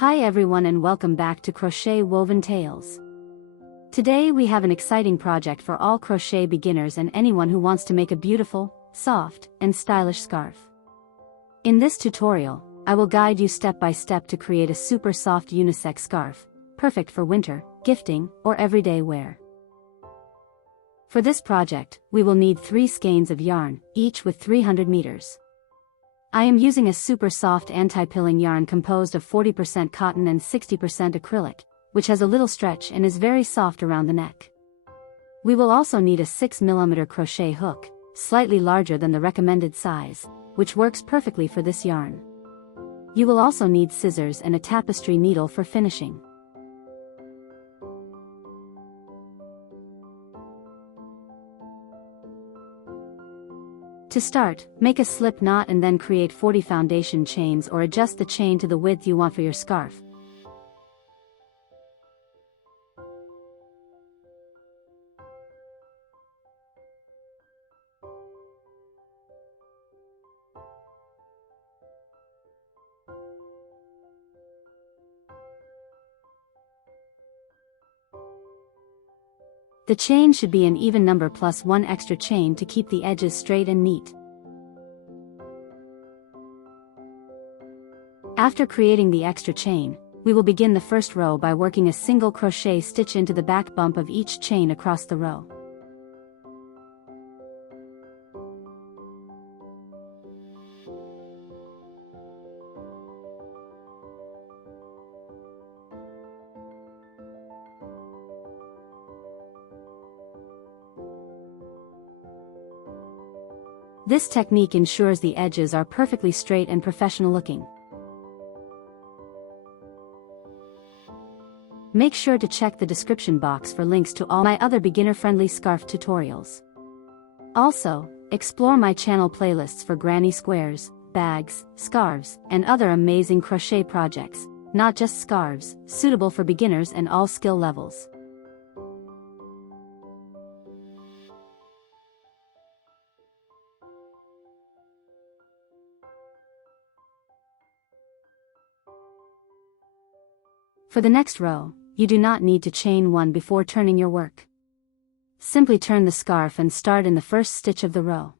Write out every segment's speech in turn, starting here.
Hi everyone and welcome back to Crochet Woven Tales. Today we have an exciting project for all crochet beginners and anyone who wants to make a beautiful, soft, and stylish scarf. In this tutorial, I will guide you step by step to create a super soft unisex scarf, perfect for winter, gifting, or everyday wear. For this project, we will need 3 skeins of yarn, each with 300 meters. I am using a super soft anti-pilling yarn composed of 40% cotton and 60% acrylic, which has a little stretch and is very soft around the neck. We will also need a 6mm crochet hook, slightly larger than the recommended size, which works perfectly for this yarn. You will also need scissors and a tapestry needle for finishing. To start, make a slip knot and then create 40 foundation chains or adjust the chain to the width you want for your scarf. The chain should be an even number plus 1 extra chain to keep the edges straight and neat. After creating the extra chain, we will begin the first row by working a single crochet stitch into the back bump of each chain across the row. This technique ensures the edges are perfectly straight and professional looking. Make sure to check the description box for links to all my other beginner-friendly scarf tutorials. Also, explore my channel playlists for granny squares, bags, scarves, and other amazing crochet projects, not just scarves, suitable for beginners and all skill levels. For the next row, you do not need to chain 1 before turning your work. Simply turn the scarf and start in the first stitch of the row.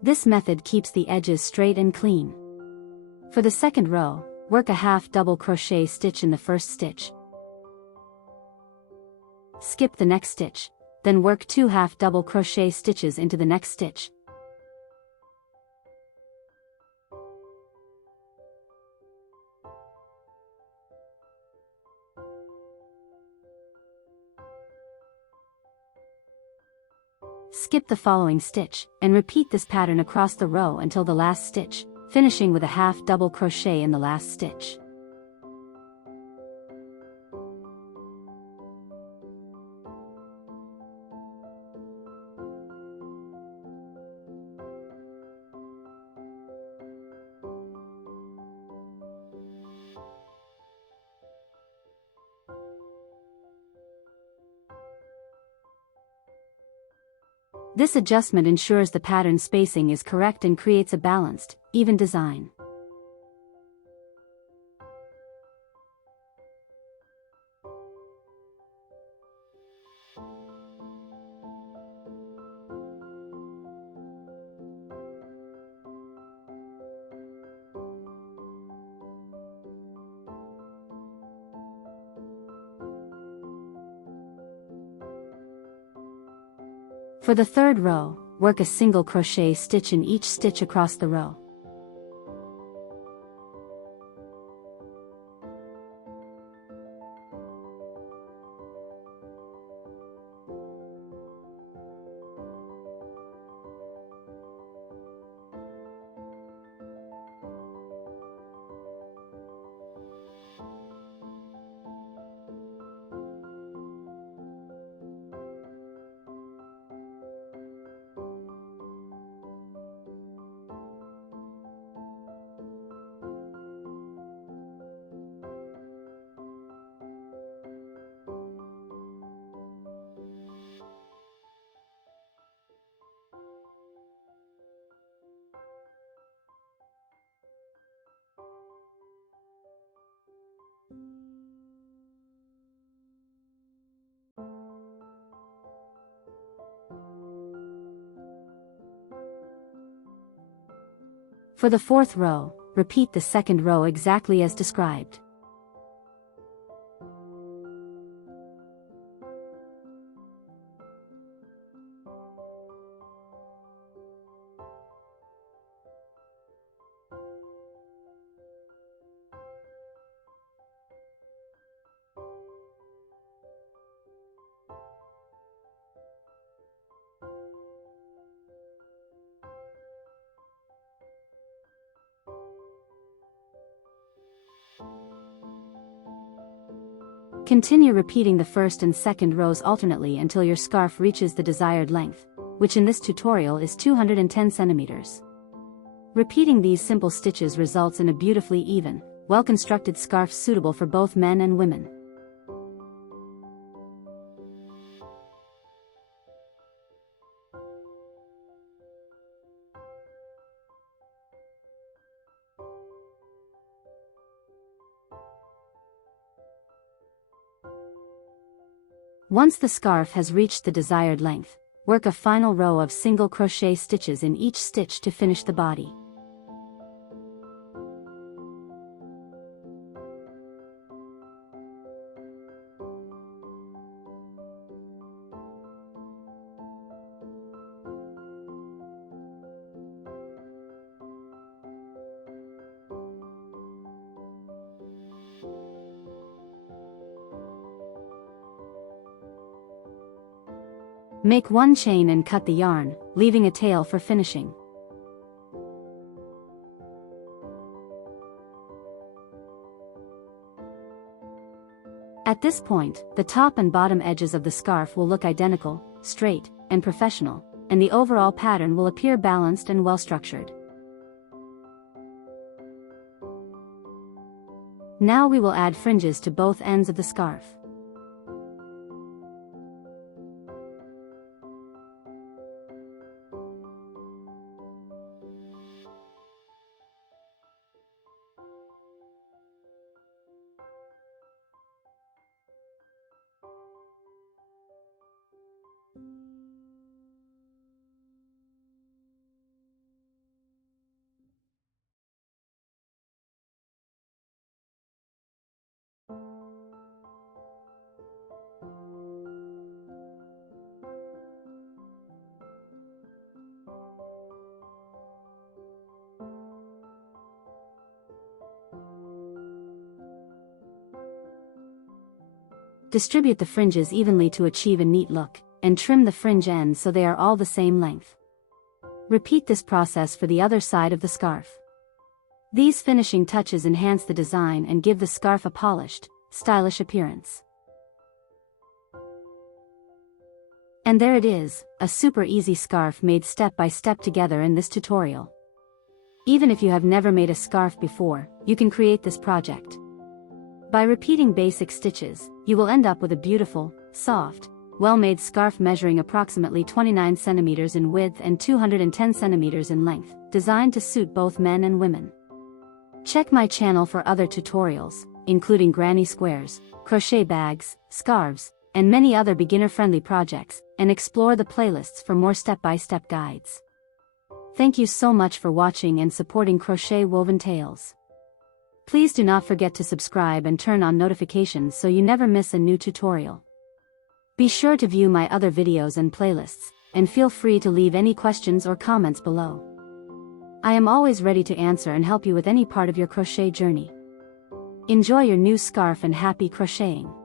This method keeps the edges straight and clean. For the second row, work a half double crochet stitch in the first stitch. Skip the next stitch, then work 2 half double crochet stitches into the next stitch. Skip the following stitch, and repeat this pattern across the row until the last stitch, finishing with a half double crochet in the last stitch. This adjustment ensures the pattern spacing is correct and creates a balanced, even design. For the third row, work a single crochet stitch in each stitch across the row. For the fourth row, repeat the second row exactly as described. Continue repeating the first and second rows alternately until your scarf reaches the desired length, which in this tutorial is 210 centimeters. Repeating these simple stitches results in a beautifully even, well-constructed scarf suitable for both men and women. Once the scarf has reached the desired length, work a final row of single crochet stitches in each stitch to finish the body. Make one chain and cut the yarn, leaving a tail for finishing. At this point, the top and bottom edges of the scarf will look identical, straight, and professional, and the overall pattern will appear balanced and well-structured. Now we will add fringes to both ends of the scarf. Distribute the fringes evenly to achieve a neat look, and trim the fringe ends so they are all the same length. Repeat this process for the other side of the scarf. These finishing touches enhance the design and give the scarf a polished, stylish appearance. And there it is, a super easy scarf made step by step together in this tutorial. Even if you have never made a scarf before, you can create this project. By repeating basic stitches, you will end up with a beautiful, soft, well-made scarf measuring approximately 29 centimeters in width and 210 centimeters in length, designed to suit both men and women. Check my channel for other tutorials, including granny squares, crochet bags, scarves, and many other beginner-friendly projects, and explore the playlists for more step-by-step guides. Thank you so much for watching and supporting Crochet Woven Tales. Please do not forget to subscribe and turn on notifications so you never miss a new tutorial. Be sure to view my other videos and playlists, and feel free to leave any questions or comments below. I am always ready to answer and help you with any part of your crochet journey. Enjoy your new scarf and happy crocheting!